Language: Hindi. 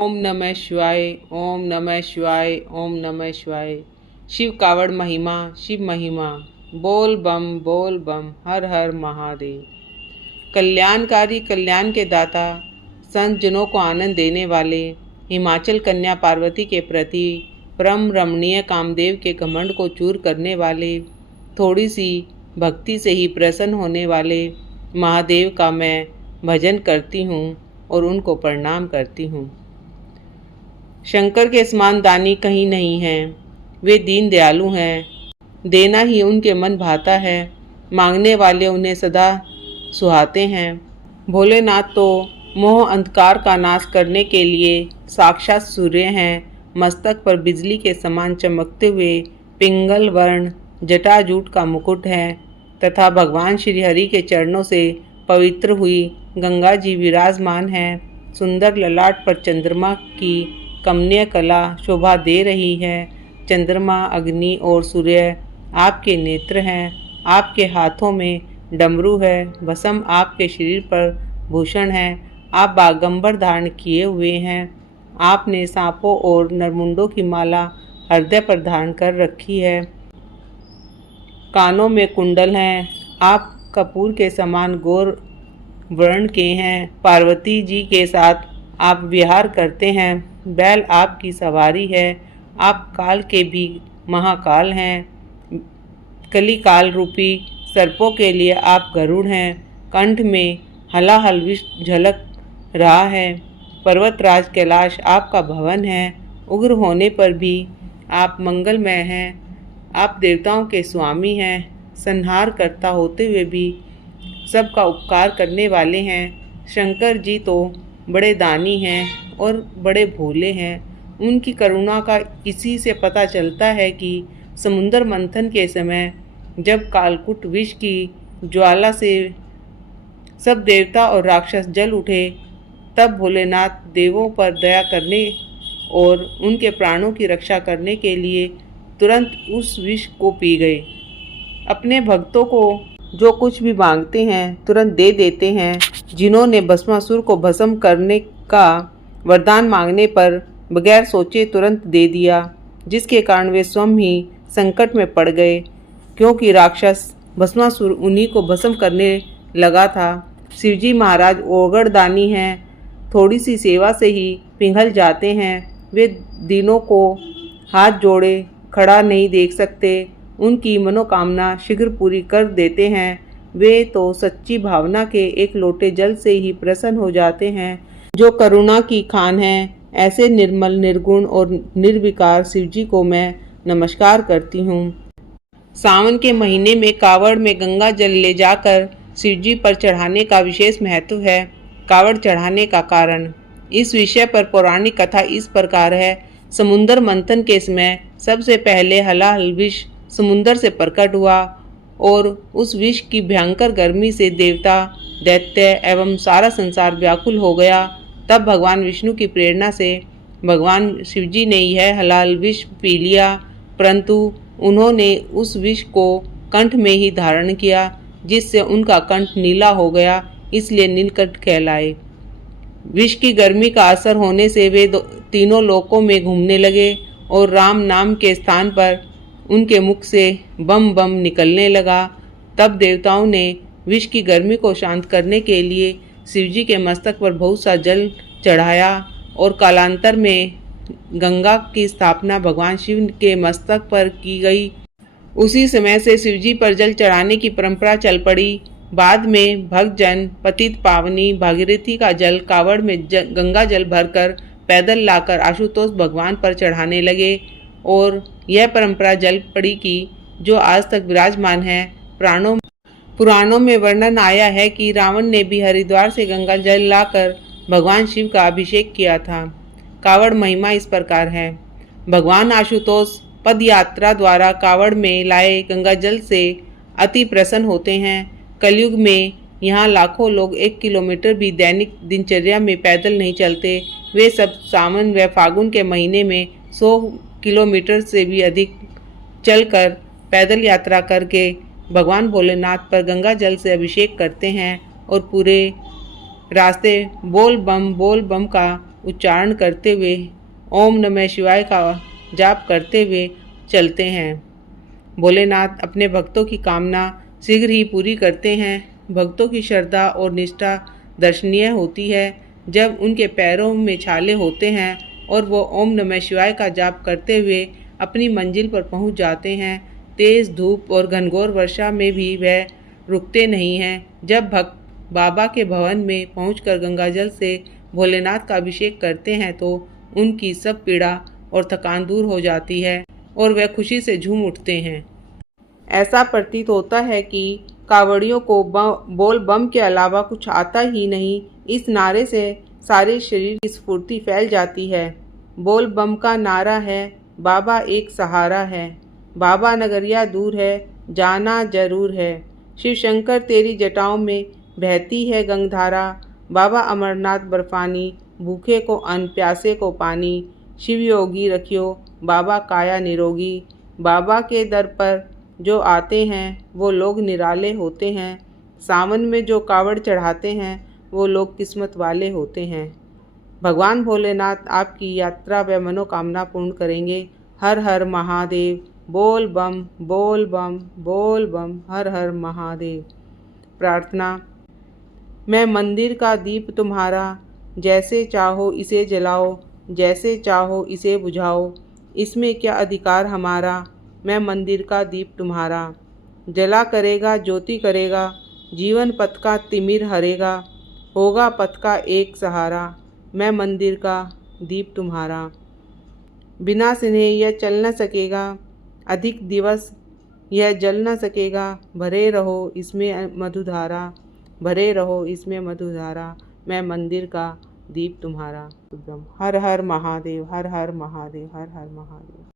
ओम नमः शिवाय। ओम नमः शिवाय। ओम नमः शिवाय। शिव कावड़ महिमा, शिव महिमा। बोल बम हर हर महादेव। कल्याणकारी, कल्याण के दाता, संत जनों को आनंद देने वाले, हिमाचल कन्या पार्वती के प्रति परम रमणीय कामदेव के घमंड को चूर करने वाले, थोड़ी सी भक्ति से ही प्रसन्न होने वाले महादेव का मैं भजन करती हूँ और उनको प्रणाम करती हूँ। शंकर के समान दानी कहीं नहीं हैं। वे दीन दयालु हैं, देना ही उनके मन भाता है, मांगने वाले उन्हें सदा सुहाते हैं। भोलेनाथ तो मोह अंधकार का नाश करने के लिए साक्षात सूर्य हैं। मस्तक पर बिजली के समान चमकते हुए पिंगल वर्ण जटाजूट का मुकुट है तथा भगवान श्री हरि के चरणों से पवित्र हुई गंगा जी विराजमान हैं। सुंदर ललाट पर चंद्रमा की कमनीय कला शोभा दे रही है। चंद्रमा, अग्नि और सूर्य आपके नेत्र हैं। आपके हाथों में डमरू है, भस्म आपके शरीर पर भूषण है। आप बागंबर धारण किए हुए हैं। आपने सांपों और नरमुंडों की माला हृदय पर धारण कर रखी है। कानों में कुंडल हैं। आप कपूर के समान गौर वर्ण के हैं। पार्वती जी के साथ आप विहार करते हैं। बैल आपकी सवारी है। आप काल के भी महाकाल हैं। कली काल रूपी सर्पों के लिए आप गरुड़ हैं। कंठ में हलाहल विष झलक रहा है। पर्वतराज कैलाश आपका भवन है। उग्र होने पर भी आप मंगलमय हैं। आप देवताओं के स्वामी हैं। संहार करता होते हुए भी सबका उपकार करने वाले हैं। शंकर जी तो बड़े दानी हैं और बड़े भोले हैं। उनकी करुणा का इसी से पता चलता है कि समुद्र मंथन के समय जब कालकूट विष की ज्वाला से सब देवता और राक्षस जल उठे, तब भोलेनाथ देवों पर दया करने और उनके प्राणों की रक्षा करने के लिए तुरंत उस विष को पी गए। अपने भक्तों को जो कुछ भी मांगते हैं तुरंत दे देते हैं। जिन्होंने भस्मासुर को भस्म करने का वरदान मांगने पर बगैर सोचे तुरंत दे दिया, जिसके कारण वे स्वयं ही संकट में पड़ गए, क्योंकि राक्षस भस्मासुर उन्हीं को भस्म करने लगा था। शिवजी महाराज ओगड़ दानी हैं। थोड़ी सी सेवा से ही पिघल जाते हैं। वे दीनों को हाथ जोड़े खड़ा नहीं देख सकते। उनकी मनोकामना शीघ्र पूरी कर देते हैं। वे तो सच्ची भावना के एक लोटे जल से ही प्रसन्न हो जाते हैं, जो करुणा की खान है। ऐसे निर्मल, निर्गुण और निर्विकार शिवजी को मैं नमस्कार करती हूँ। सावन के महीने में कावड़ में गंगा जल ले जाकर शिवजी पर चढ़ाने का विशेष महत्व है। कावड़ चढ़ाने का कारण, इस विषय पर पौराणिक कथा इस प्रकार है। समुद्र मंथन के समय सबसे पहले हलाहल विष समुद्र से प्रकट हुआ और उस विष की भयंकर गर्मी से देवता, दैत्य एवं सारा संसार व्याकुल हो गया। तब भगवान विष्णु की प्रेरणा से भगवान शिवजी ने यह हलाल विष पी लिया, परंतु उन्होंने उस विष को कंठ में ही धारण किया, जिससे उनका कंठ नीला हो गया, इसलिए नीलकंठ कहलाए। विष की गर्मी का असर होने से वे तीनों लोकों में घूमने लगे और राम नाम के स्थान पर उनके मुख से बम बम निकलने लगा। तब देवताओं ने विष की गर्मी को शांत करने के लिए शिवजी के मस्तक पर बहुत सा जल चढ़ाया और कालांतर में गंगा की स्थापना भगवान शिव के मस्तक पर की गई। उसी समय से शिवजी पर जल चढ़ाने की परंपरा चल पड़ी। बाद में भक्तजन पतित पावनी भागीरथी का जल कावड़ में गंगा जल भरकर पैदल लाकर आशुतोष भगवान पर चढ़ाने लगे और यह परंपरा जल पड़ी की जो आज तक विराजमान है। पुराणों में वर्णन आया है कि रावण ने भी हरिद्वार से गंगा जल लाकर भगवान शिव का अभिषेक किया था। कावड़ महिमा इस प्रकार है। भगवान आशुतोष पद यात्रा द्वारा कावड़ में लाए गंगा जल से अति प्रसन्न होते हैं। कलयुग में यहाँ लाखों लोग 1 किलोमीटर भी दैनिक दिनचर्या में पैदल नहीं चलते। वे सब सावन व फागुन के महीने में 100 किलोमीटर से भी अधिक चलकर पैदल यात्रा करके भगवान भोलेनाथ पर गंगा जल से अभिषेक करते हैं और पूरे रास्ते बोल बम का उच्चारण करते हुए ओम नमः शिवाय का जाप करते हुए चलते हैं। भोलेनाथ अपने भक्तों की कामना शीघ्र ही पूरी करते हैं। भक्तों की श्रद्धा और निष्ठा दर्शनीय होती है। जब उनके पैरों में छाले होते हैं और वो ओम नमः शिवाय का जाप करते हुए अपनी मंजिल पर पहुंच जाते हैं, तेज़ धूप और घनघोर वर्षा में भी वह रुकते नहीं हैं। जब भक्त बाबा के भवन में पहुंचकर गंगाजल से भोलेनाथ का अभिषेक करते हैं तो उनकी सब पीड़ा और थकान दूर हो जाती है और वह खुशी से झूम उठते हैं। ऐसा प्रतीत होता है कि कांवड़ियों को बोल बम के अलावा कुछ आता ही नहीं। इस नारे से सारे शरीर की स्फूर्ति फैल जाती है। बोल बम का नारा है, बाबा एक सहारा है, बाबा नगरिया दूर है, जाना जरूर है। शिव शंकर तेरी जटाओं में बहती है गंगधारा, बाबा अमरनाथ बर्फानी, भूखे को अन्न प्यासे को पानी। शिव योगी रखियो बाबा काया निरोगी, बाबा के दर पर जो आते हैं वो लोग निराले होते हैं। सावन में जो कावड़ चढ़ाते हैं वो लोग किस्मत वाले होते हैं। भगवान भोलेनाथ आपकी यात्रा व मनोकामना पूर्ण करेंगे। हर हर महादेव, बोल बम बोल बम बोल बम, हर हर महादेव। प्रार्थना। मैं मंदिर का दीप तुम्हारा, जैसे चाहो इसे जलाओ, जैसे चाहो इसे बुझाओ, इसमें क्या अधिकार हमारा। मैं मंदिर का दीप तुम्हारा, जला करेगा ज्योति करेगा, जीवन पथ का तिमिर हरेगा, होगा पथ का एक सहारा। मैं मंदिर का दीप तुम्हारा, बिना स्नेह यह चल न सकेगा, अधिक दिवस यह जल न सकेगा। भरे रहो इसमें मधुधारा, भरे रहो इसमें मधुधारा। मैं मंदिर का दीप तुम्हारा। हर हर महादेव, हर हर महादेव, हर हर महादेव।